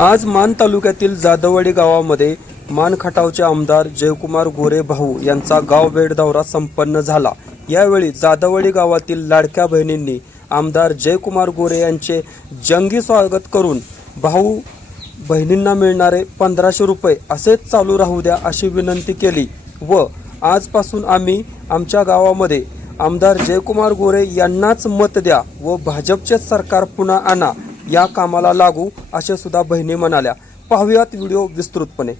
आज मान तालुक्यातील जाधववाडी गावामध्ये मान खटावचे आमदार जयकुमार गोरे भाऊ यांचा गावभेट दौरा संपन्न झाला. यावेळी जाधववाडी गावातील लाडक्या बहिणींनी आमदार जयकुमार गोरे यांचे जंगी स्वागत करून भाऊ बहिणींना मिळणारे पंधराशे रुपये असेच चालू राहू द्या अशी विनंती केली व आजपासून आम्ही आमच्या गावामध्ये आमदार जयकुमार गोरे यांनाच मत द्या व भाजपचे सरकार पुन्हा आणा या कामाला लागू असे सुद्धा बहिणी म्हणाल्या. पाहूयात व्हिडिओ विस्तृतपणे.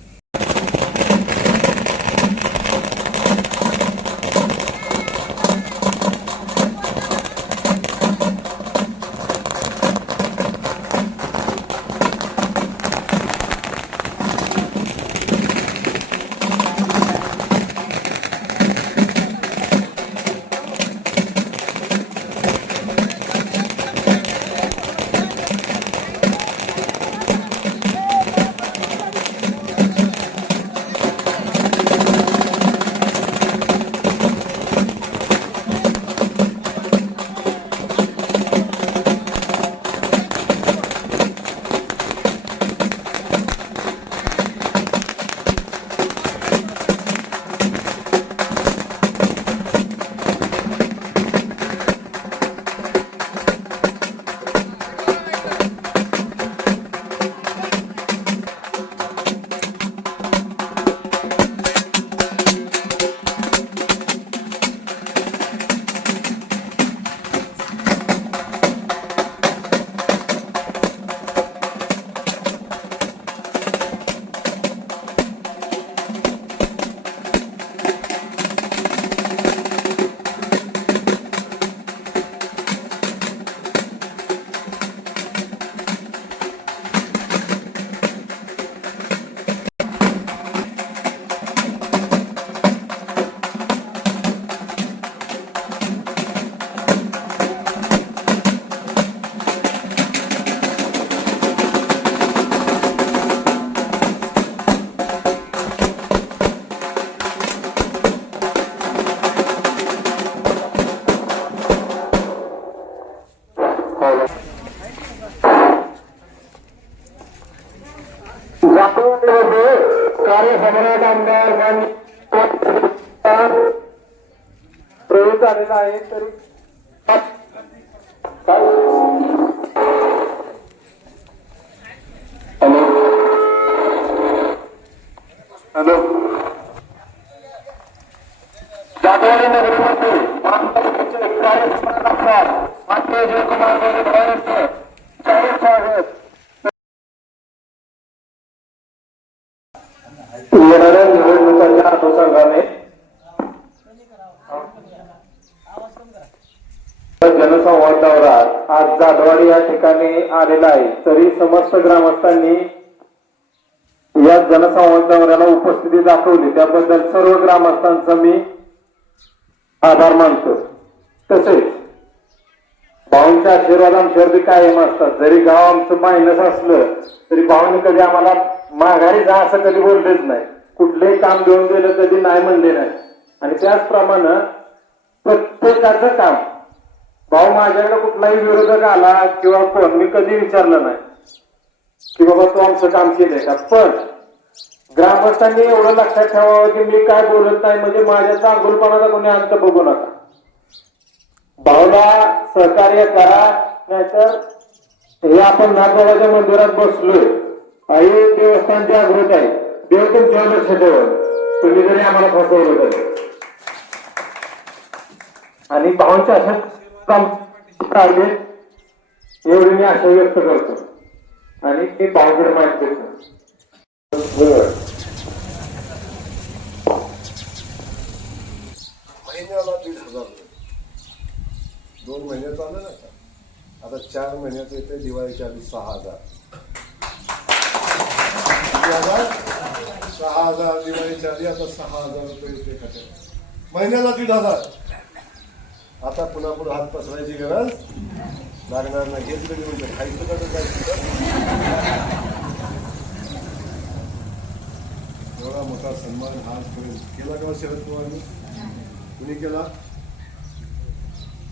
आहे तर हॅलो. हॅलो. नगरीमध्ये मान्य जाहीर येणाऱ्या निवडणुकांच्या अनुषंगाने जनसंवाद दौरा आज जाधवाडी या ठिकाणी आलेला आहे. तरी समस्त ग्रामस्थांनी या जनसंवाद दौऱ्याला उपस्थिती दाखवली. त्याबद्दल सर्व ग्रामस्थांचा मी आभार मानतो. तसेच भाऊंच्या आशीर्वाद आमच्यावरती कायम असतात. जरी गाव आमचं मायनस असलं तरी भाऊंनी कधी आम्हाला माघारी जा असं कधी बोललेच नाही. कुठलंही काम देऊन गेलं कधी नाही म्हणले नाही. आणि त्याचप्रमाणे प्रत्येकाचं काम भाऊ माझ्याकडे कुठलाही विरोधक आला किंवा कोण मी कधी विचारलं नाही. की बाबा तू आमचं काम केलंय का? पण ग्रामस्थांनी एवढं लक्षात ठेवावं की मी काय बोलत नाही म्हणजे माझ्या चांगुलपणाचा कोणी अंत बघू नका. भाऊला सहकार्य करा नाहीतर हे आपण नागबाबाच्या मंदिरात बसलोय. आई देवस्थान जागृत आहे देव तुमच्यावर लक्ष ठेवत तुम्ही जरी आम्हाला फसवलं तरी. आणि भावांच्या अशा काम काढले एवढी मी आशा व्यक्त करतो. आणि ते पावगड माहिती देतो. महिन्याला दीड हजार दोन महिने चालले ना आता चार महिन्यात येते दिवाळीच्या आधी सहा हजार. हजार? सहा हजार. दिवाळीच्या आधी आता सहा हजार रुपये येते खात्यात. महिन्याला दीड हजार. आता पुन्हा पुन्हा हात पसरायची गरज लागणार नाही. घेतलं की म्हणजे खायचं का तर जायचं एवढा मोठा सन्मान हा केला का शरद पवारनी? कुणी केला?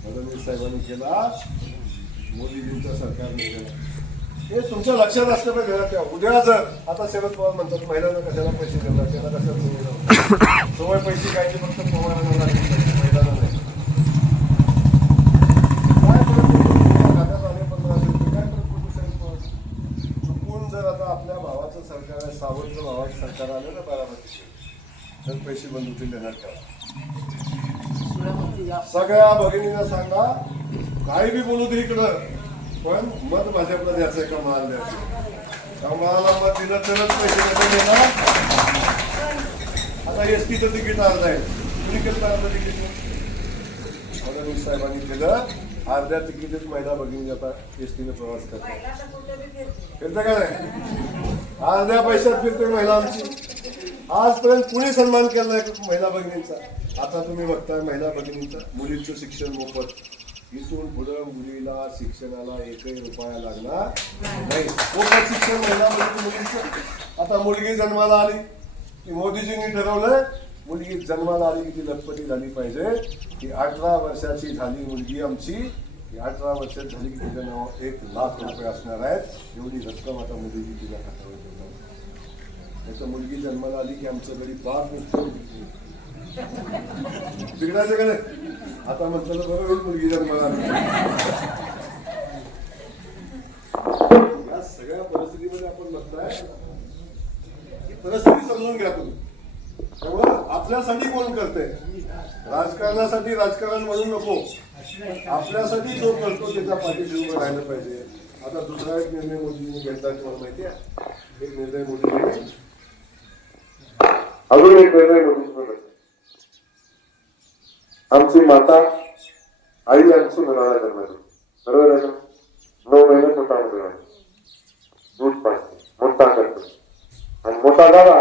फडणवीस साहेबांनी केला. मोदीजींच्या सरकारने केला. हे तुमच्या लक्षात असलं पाहिजे ना तेव्हा. उद्या जर आता शरद पवार म्हणतात महिलांना कशाला पैसे देणार? त्यांना कशाला? सवय पैसे घ्यायचे फक्त पवारांना लागले पाहिजे, महिलांना नाही काय फरक पडतो? खात्यात आले पंधराशे रुपये, काय फरक पडतो शरद पवार? चुकून जर आता आपल्या भावाचं सरकार आहे सावंत भावाचं सरकार आलं ना बारामतीचे तर पैसे बंद होतील देण्यात ठेवा सगळ्या भगिनींना सांगा काही बी बोलू दे इकडं पण मत भाजपला द्यायचंय कमाल द्यायचं कमाला मत दिलं तरच पैसे देणार आता एस टीचं तिकीट अर्ध आहे तुम्ही कसं अर्ध तिकीट? फडणवीस साहेबांनी केलं. अर्ध्या तिकीटीत महिला भगिनी एस टीने प्रवास करतात. फिरतं का नाही? अर्ध्या पैशात फिरते महिला आमची आजपर्यंत कुणी सन्मान केला नाही महिला भगिनींचा आता तुम्ही बघताय महिला भगिनींचा मुलींचं शिक्षण मोफत. इथून पुढं मुलीला शिक्षणाला एकही रुपया लागणार नाही. मोफत शिक्षण महिला मुलींचं. आता मुलगी जन्माला आली. की मोदीजींनी ठरवलं मुलगी जन्माला आली की ती लखपती झाली पाहिजे. की अठरा वर्षाची झाली मुलगी आमची. की अठरा वर्षात झाली की तिच्या नाव एक लाख रुपये असणार आहेत. एवढी रक्कम आता मुलीची तिच्या खात्यावर ठेवतात त्याचं मुलगी जन्माला आली की आमचं घरी पाच मुक्त बिघडायचं का आता म्हटलं तर बरोबर मुलगी जन्माला आली. या सगळ्या परिस्थितीमध्ये आपण बघताय. परिस्थिती समजून घ्या तुम्ही. एवढं आपल्यासाठी कोण करते राजकारणासाठी राजकारण म्हणू नको. आपल्यासाठी जो करतो त्याचा पाठीशी उभं राहिलं पाहिजे. आता दुसरा एक निर्णय मोदींनी घेतला तुम्हाला माहिती आहे. एक निर्णय मोदींनी अजून एक निर्णय मोदींनी आमची माता आई आमची मुलाला जन्मली बरोबर आहे ना नऊ महिने स्वतः राहते दूध पाहिजे मोठा करतो. आणि मोठा दादा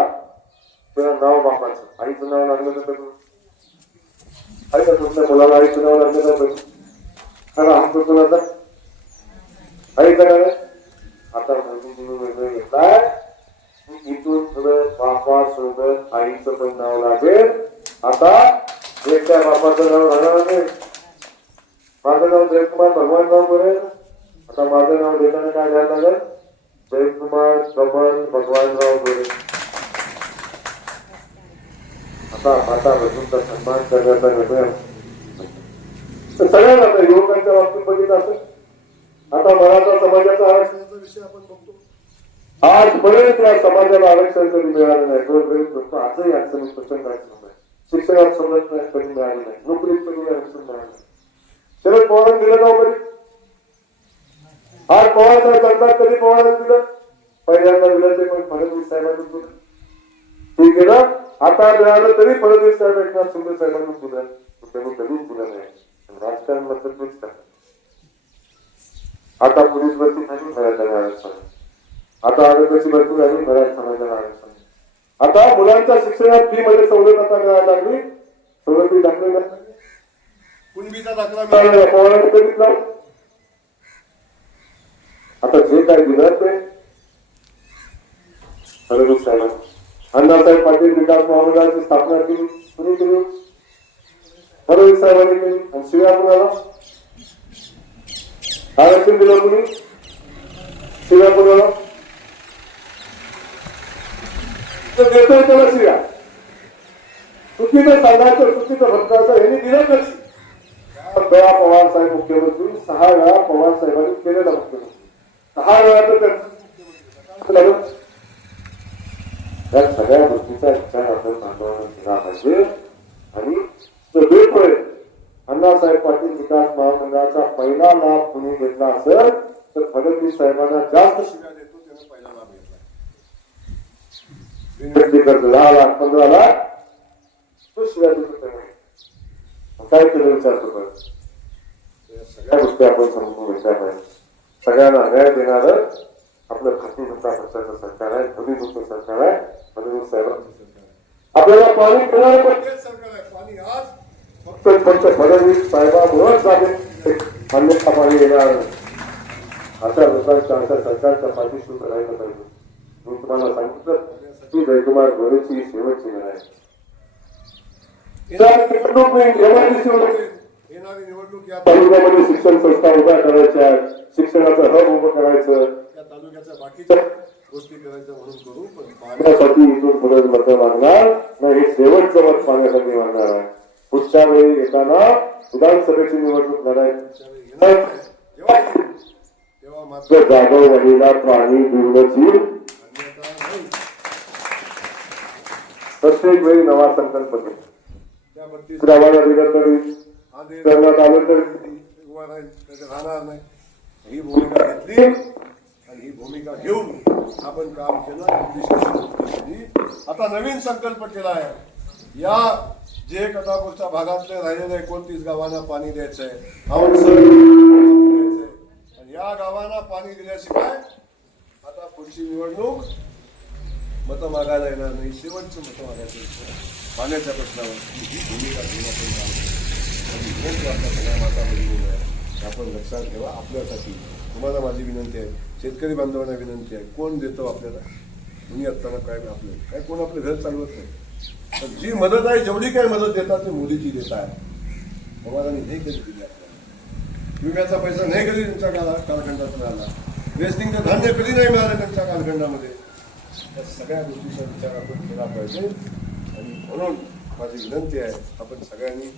त्याला नाव बापाचं आईचं नाव लागलं तर करू आई का तुमच्या मुलाला आईचं नाव लागलं तर करू खरं आमचं कुणाचा आई काय आता मोदीजीने निर्णय घेतलाय की इथून पुढे बापा सोबत आईचं पण नाव लागेल. आता एकट्या बापाचं नाव राहणार नाही माझं नाव जयकुमार भगवान नाव बोलेल आता माझं नाव देताना काय घ्यायला लागेल जयकुमार कमल भगवानराव गोरे आता माता बसूनचा सन्मान करण्याचा निर्णय तर सगळ्यांना युवकांच्या बाबतीत बघितलं असं आता मराठा समाजाचा आरक्षणाचा विषय आपण बघतो आजपर्यंत या समाजाला आरक्षण कधी मिळालं नाही. गोरगरीब लोक आजही अडचणीत प्रचंड अडचण आहे. शिक्षणात समज नाही कधी मिळालं नाही. नोकरीत कधी आरक्षण मिळालं नाही. शरद पवार दिलं जाऊ कधी हो आज पवार साहेब म्हणतात कधी पवारांनी दिलं? पहिल्यांदा दिलं ते पण फडणवीस साहेबांनी दिलं. ठीक आहे ना? आता मिळालं तरी फडणवीस साहेब एकनाथ शिंदे साहेबांनी दिलं त्यांनी कधीच दिलं नाही. राजकारण तेच करतात. आता पोलीस भरती आरक्षण आता आरोग्याची भरती समाजाला आरक्षण आता मुलांच्या शिक्षणात फी मध्ये सवलत आता मिळायला लागली. सवलती दाखले. कुणबीचा मिळाला. आता जे काय दिलं ते. फडणवीस साहेबांनी अण्णासाहेब पाटील विकास महामंडळाची स्थापना केली. कुणी केली. फडणवीस साहेबांनी केली. आणि शिव्या कुणाला? आरक्षण दिलं कुणी? शिव्या कुणाला? देतोय त्याला शिव्या. चुकीचं सांगायचं चुकीचं भटकायचं ह्यांनी दिलं कशी चार वेळा पवार साहेब मुख्यमंत्री सहा वेळा पवार साहेबांनी केलेला मुख्यमंत्री. सहा वेळा तर त्यांचं या सगळ्या गोष्टीचा विचार आपण मानवाला केला पाहिजे. आणि तो अण्णासाहेब पाटील विकास महामंडळाचा पहिला लाभ कुणी घेतला असेल तर फडणवीस साहेबांना जास्त शिव्या देतो त्याने पहिला लाभ घेतला. विनंती करतो दहा लाख पंधरा लाख तो शिव्या देतो त्याने काय केलं विचारतो पण सगळ्या गोष्टी आपण समजून घेतल्या पाहिजे. सगळ्यांना न्याय देणारं आपलं भारतीय जनता पक्षाचं सरकार आहे धनी सरकार आहे सरकार आहे आपल्याला पाणी देणारं पण तेच सरकार आहे. पाणी आज फक्त फक्त फडणवीस साहेबांमुळेच आहे. अन्यथा पाणी येणार. अशा लोकांच्या अशा सरकारच्या पाठीशी उभं राहिलं पाहिजे. मी तुम्हाला सांगितलं की जयकुमार गोरेची ही शेवटची वेळ आहे. तालुक्यामध्ये शिक्षण संस्था उभ्या करायच्या शिक्षणाचं हब उभं करायचं. तालुक्याच्या बाकीच्या गोष्टी करायच्या म्हणून करू पण पाण्यासाठी इथून पुढे मत मागणार नाही हे शेवटचं मत पाण्यासाठी मागणार आहे. पुढच्या वेळी येताना विधानसभेची निवडणूक येईल, तेव्हा मात्र देऊनच येईल अन्यथा नाही. प्रत्येक वेळी नवा संकल्प गावाला दिलं तरी करण्यात आलं तर त्याचं राहणार नाही. ही भूमिका घेतली. आणि ही भूमिका घेऊन आपण काम केलं आता नवीन संकल्प केला आहे. या जे कथापूरच्या भागातले राहिलेले एकोणतीस गावांना पाणी द्यायचं आहे या गावांना पाणी दिल्याशिवाय आता पुढची निवडणूक मतं मागायला येणार नाही. शेवटचं मतं मागायचं आहे. पाण्याच्या प्रश्नावर ही भूमिका घेऊन आपण काम आपल्या माता हे आपण लक्षात ठेवा. आपल्यासाठी तुम्हाला माझी विनंती आहे. शेतकरी बांधवांना विनंती आहे कोण देतो आपल्याला? तुम्ही असताना काय आपलं काय कोण आपलं घर चालवत नाही. पण जी मदत आहे जेवढी काय मदत देतात ती मोदीची देत आहे. पवारांनी हे कधी दिली आपल्याला? विम्याचा पैसा नाही कधी त्यांच्या काला कालखंडात मिळाला? वेस्टिंगचं धान्य कधी नाही मिळालं त्यांच्या कालखंडामध्ये? या सगळ्या गोष्टीचा विचार आपण केला पाहिजे. आणि म्हणून माझी विनंती आहे आपण सगळ्यांनी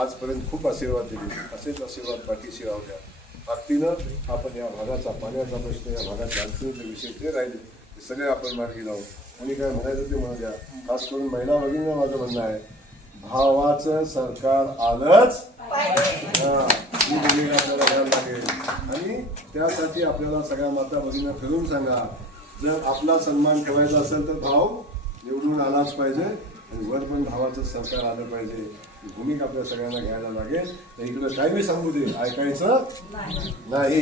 आजपर्यंत खूप आशीर्वाद दिले. असेच आशीर्वाद पाठीशी राहू द्या. ताकदीनं आपण या भागाचा पाण्याचा प्रश्न या भागाचे अडचणीचे विषय जे राहिले ते सगळे आपण मार्गी लावू कोणी काय म्हणायचं ते म्हणू द्या. खास करून महिला भगिनींना माझं म्हणणं आहे भावाचं सरकार आलंच हा, ही भूमिका आपल्याला घ्यायला लागेल. आणि त्यासाठी आपल्याला सगळ्या माता भगिनींना फिरून सांगा जर आपला सन्मान ठेवायचा असेल तर भाव निवडून आलाच पाहिजे. आणि वर पण भावाचं सरकार आलं पाहिजे भूमिका आपल्या सगळ्यांना घ्यायला लागेल. तर इकडं काय मी सांगू दे ऐकायचं? नाही.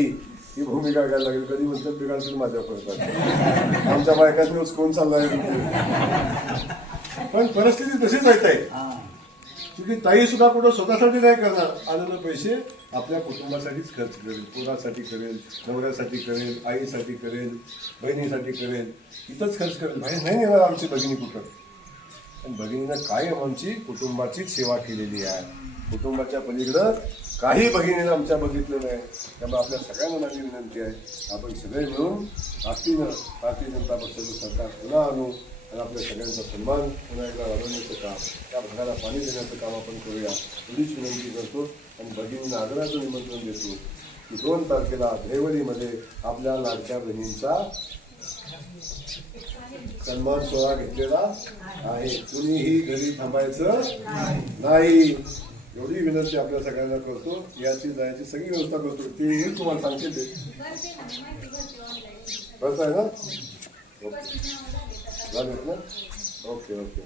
ही भूमिका घ्यायला लागेल. कधी म्हणतात बिघाडतील माझ्या करतात आमच्या बायकांनीच कोण चाललाय पण परिस्थिती तशीच आहे ताई. तुझी ताई सुद्धा कुठं स्वतःसाठी नाही करणार. आलेले पैसे आपल्या कुटुंबासाठीच खर्च करेल पोरासाठी करेल नवऱ्यासाठी करेल आईसाठी करेल बहिणीसाठी करेल. इथंच खर्च करेल. बाहेर नाही येणार आमची भगिनी कुठं. भगिनीनं कायम आमची कुटुंबाचीच सेवा केलेली आहे. कुटुंबाच्या पलीकडं काही भगिनीनं आमच्या बघितलं नाही. त्यामुळे आपल्या सगळ्यांना माझी विनंती आहे. आपण सगळे मिळून ताकदीनं भारतीय जनता पक्षाचं सरकार पुन्हा आणू आणि आपल्या सगळ्यांचा सन्मान पुन्हा एकदा वाढवण्याचं काम त्या भागाला पाणी देण्याचं काम आपण करूया एवढीच विनंती करतो. आणि भगिनींना आग्रहाचं निमंत्रण देतो की दोन तारखेला देवळीमध्ये आपल्या लाडक्या बहिणींचा सन्मान सोहळा घेतलेला आहे. कुणीही घरी थांबायचं नाही. एवढी विनंती आपल्या सगळ्यांना करतो. याची जायची सगळी व्यवस्था करतो. ती येईल तुम्हाला सांगते ते. करताय ना? झालेत ना? Okay okay.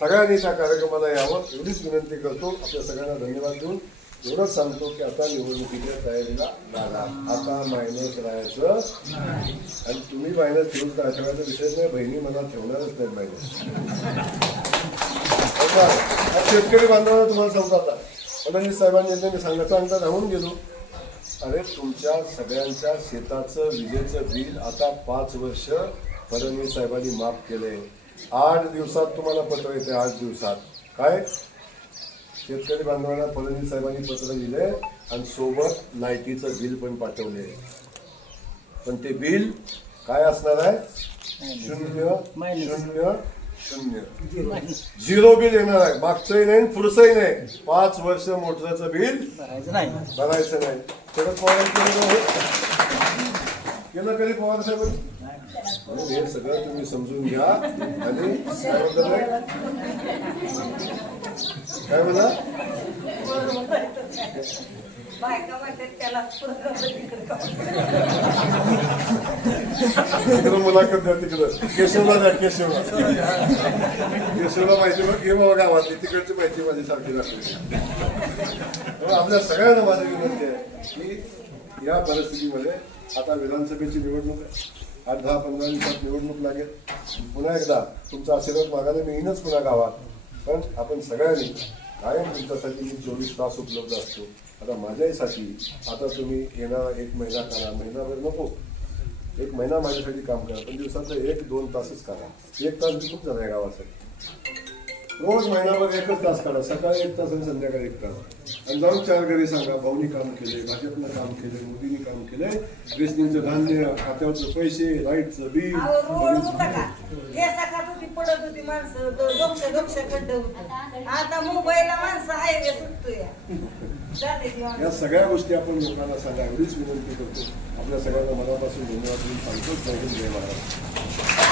सगळ्यांनी त्या कार्यक्रमाला यावं. एवढीच विनंती करतो. आपल्या सगळ्यांना धन्यवाद देऊन. एवढंच सांगतो की आता निवडणुकीच्या तयारीला लागा. आता मायनस राहायचं. आणि तुम्ही मायनस ठेवून काय ठेवायचा विषय नाही बहिणी मला ठेवणारच नाही मायनस हो शेतकरी बांधवांना तुम्हाला सांगतो आता. फडणवीस साहेबांनी एकदा मी सांगता सांगता राहून गेलो. अरे तुमच्या सगळ्यांच्या शेताचं विजेचं बिल आता पाच वर्ष फडणवीस साहेबांनी माफ केलंय. आठ दिवसात तुम्हाला पत्र येते आठ दिवसात. काय? शेतकरी बांधवांना फडणवीस साहेबांनी पत्र दिले आणि सोबत लाईटीचं बिल पण पाठवले. पण ते बिल काय असणार आहे? शून्य शून्य शून्य. झिरो बिल येणार आहे. मागचंही नाही पुढचंही नाही. पाच वर्ष मोटरचं बिल भरायचं नाही. भरायचं नाही. शरद केलं हे? कधी पवार साहेब म्हणून हे सगळं तुम्ही समजून घ्या. आणि काय म्हणा? तिकडं मुलाखत द्या तिकडं. केशवला द्या केशवला. केशवला माहिती बघ घे बाबा गावातली तिकडची माहिती माझी सारखी दाखवली तेव्हा आपल्या सगळ्यांना माझी विनंती आहे की या परिस्थितीमध्ये आता विधानसभेची निवडणूक आहे. आठ दहा पंधरा दिवसात निवडणूक लागेल. पुन्हा एकदा तुमचा आशीर्वाद मागायला मी येईनच पुन्हा गावात. पण आपण सगळ्यांनी कायम तुमच्यासाठी मी चोवीस तास उपलब्ध असतो. आता माझ्याहीसाठी आता तुम्ही येणार एक महिना करा महिनाभर नको. एक महिना माझ्यासाठी काम करा पण दिवसातलं एक दोन तासच करा. एक तास बी खूप झाला आहे गावासाठी. रोज महिनाभर एकच तास काढा. सकाळी एक तास आणि संध्याकाळी एक तास. आणि जाऊन चार घरी सांगा भाऊनी काम केले भाजपनं काम केले मोदींनी काम केले रेशनिंगचं धान्य खात्यावरचं पैसे लाईटचं बिल पडत होती माणसं खड्ड आता मुंबईला माणसं हायवे सुटतोय. या सगळ्या गोष्टी आपण लोकांना सांगा एवढीच विनंती करतो. आपल्या सगळ्यांना मनापासून धन्यवाद सांगतो. जय महाराष्ट्र